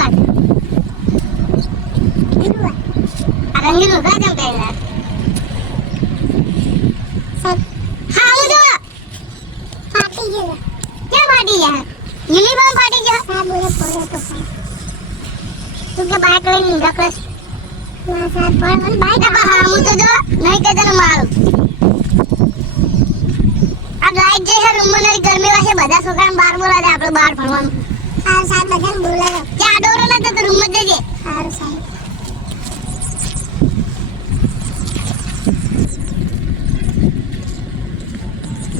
વાત આ રંગીન ઉભા કેમ પહેલા હા હું જો ફાટી ગયો ક્યાં ફાટી ગયા યુનિફોર્મ ફાટી ગયો હા બોલે પડે તો તું કે બાઈક લઈને નીકળસ ના સાહેબ પણ મને બાઈક હા હું તો જો નહીં કે તને મારું આ લાઈટ જે છે રૂમમાં નહીં ગરમી વાસે બધા છોકરાને બહાર બોલાવે આપણે બહાર ભણવાનું હા સાહેબ બધાને બોલાવો ત્યાં ડોરો નતો તો રૂમમાં જજે સારું સાહેબ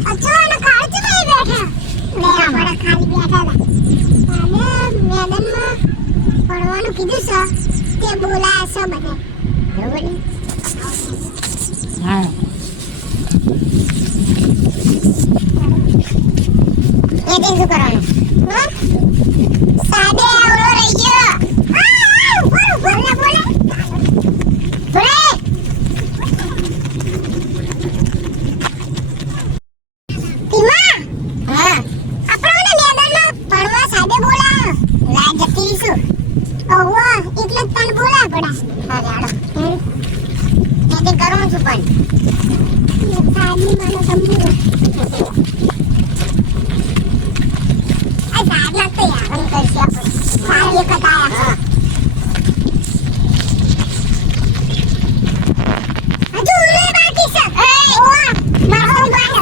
અચ્છા અને ખાલી જ નહીં બેઠા લે આપણે ખાલી બેઠા હતા અને મેદાનમાં પડવાનું કીધું છે તે બોલાયા છે બધા બરોબર હા એ દિન શું કરવાનું સાદે આવડો રહી ગયો બોલે બોલે બોલે તીમા હા આપણને મેદાનમાં પડવા સાદે બોલાયો લાઈટ જતી શું ઓહો એટલે તને બોલા પડા હા જાડો એ તે કરું છું પણ સાદની માનો તંબુરો આ સાદ લાગતો યાર એમ કરશે આપણે સાદ એક કટાયા હજુ ઉરે બાકી છે એ ઓવા મારો બાકી છે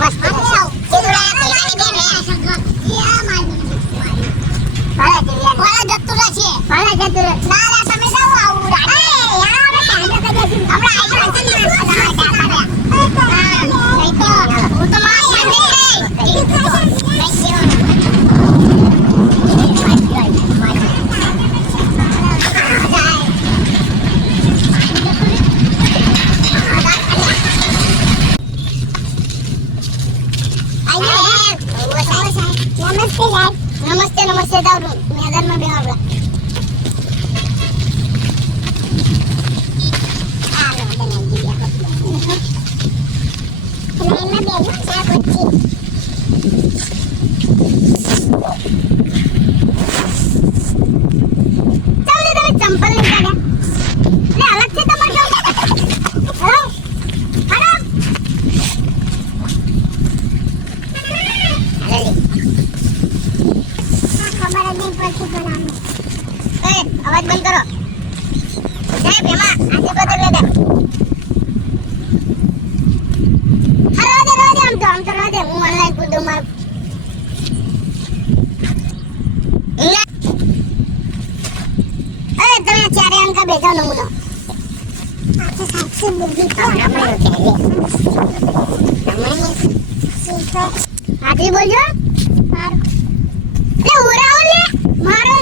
માસલા નમસ્તે નમસ્તે દારૂ મેદાનમાં બેહાડવા ચંપલ નહીં કાઢ્યા અલગ છે તમારે અવાજ બંધ કરો સાહેબ એમાં આજે બદલ લેતા હા આમ તો રહે હું ઓનલાઈન કૂદો મારું અરે તમે ચારે અંકા બેઠા નમૂનો હાથી બોલજો લે ઉરાઓ લે મારો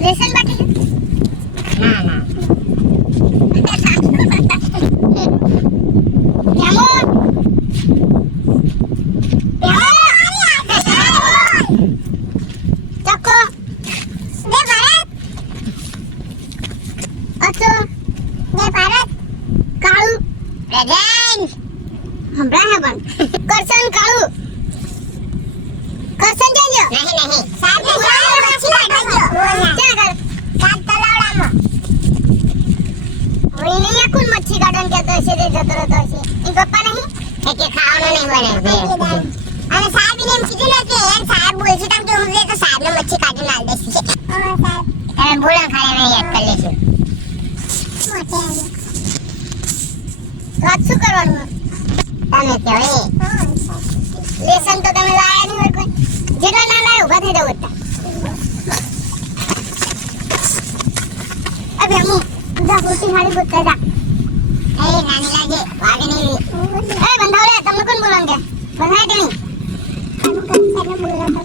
લેસન બાકી ના ના કરશન કાળુ કરશન જજો નહીં સાહેબ મચ્છી કાઢજો ચાલ સાત તલાવડામાં ઓય નહીં આખું મચ્છી કાઢન કે તો છે તે જતો રહેતો છે એ પપ્પા નહીં કે ખાવાનું નહીં બને અને સાહેબ ને એમ કીધું ને કે યાર સાહેબ બોલશે તમ તો હું લે તો સાહેબ ને મચ્છી કાઢી નાલ દેશે સાહેબ તમે બોલા ખાયા નહીં યાદ કરી લેજો મોટે તો આજ શું કરવાનું તમે કહેવાય લેસન તો તમે લાયા નહીં હોય કોઈ જેટલા ના લાયા ઉભા થઈ જાવ હતા અબે હું જા પોતી હાડી પોતા જા એ નાની લાગે વાગે નહીં એ બંધાવ ને બોલા તો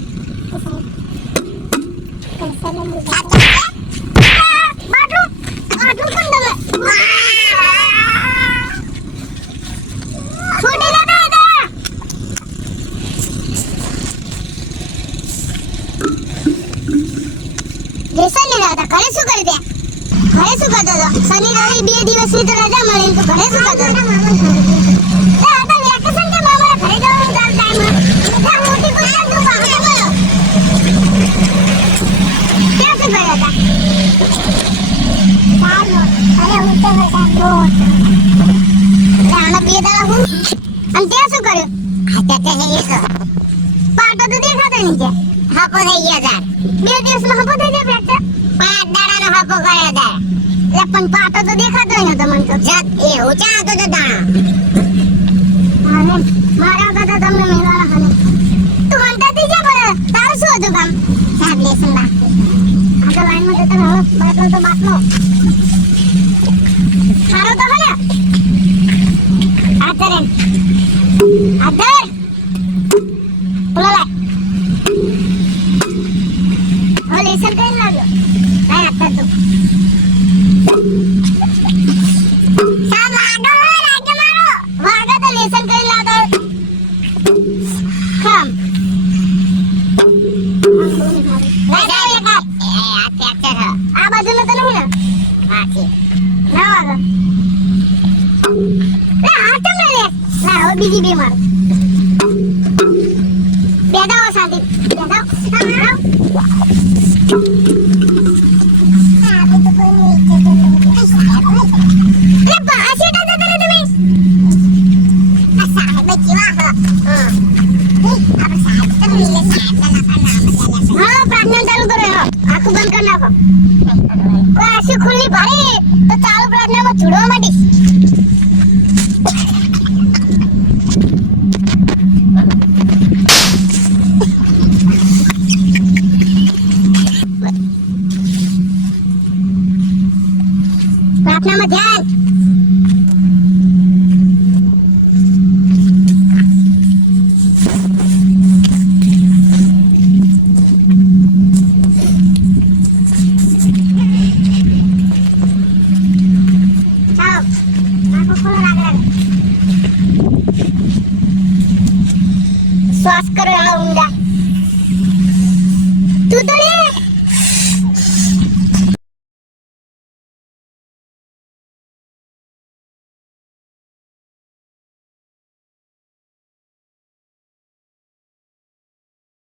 कैसे ने बोला બાટલું બાટલું કેમ દમે છોડી દે દાદા જેસન ને દાદા ઘરે શું કરી દે ઘરે શું કરતો હતો શનિ રવિ 2 દિવસની તો રજા મળે તો ઘરે શું કરતો હતો દાદા વેકેશન કે મારા ઘરે જવાનું કામ ટાઈમ મોટી ગુસ્સા તું બહાર બોલો ક્યાં સે ગયા હતા સાલો અરે ઉઠે વરસાદ બહુ આના 2 દાડા હું અને તે શું કર્યું આ તે હે તો પાટો તો દેખાતો નીચે હાપો થઈ ગયા તાર 2 દિવસમાં હાપો થઈ ગયા બેટા 5 દાડાનો હાપો કર્યો તાર લે પણ પાટો તો દેખાતો ન તો મન તો જત એ ઊંચા હતો તો દાણા હવે મારા કાકા તમને મેળવાના હને તું હંતા થઈ જા પર તારું શું હતું કામ સાહેબ લેસન બાકી આ તો લાઈનમાં જતો રહો બાટલો તો બાટલો ખારો તો હને આતરે આદર બોલા લે લેસન કઈ લાગ્યો કાઈ આતર તું સાબ આડો રાજ્ય મારો વાગા તો લેસન કઈ લાગો ખમ આ બાજુ નો તો નહીં ને હા છે ના વાગા આ તમને લે ના હવે બીજી બે માર બેદાઓ શાંતિ બેદાઓ આ તો કોઈ નહીં લે પાછે દાદા તમે આ સાહેબ કેવા હા આ સાહેબ તો મિલે સાહેબ ના નામ હા પ્રાર્થના ચાલુ કરો આખું બંધ કરી નાખો કોઈ આશી ખુલ્લી ભરે તો ચાલુ પ્રાર્થનામાં જોડવા માંડીશ પ્રાર્થનામાં ધ્યાન શ્વાસ કરો ઊંડા તું તો લે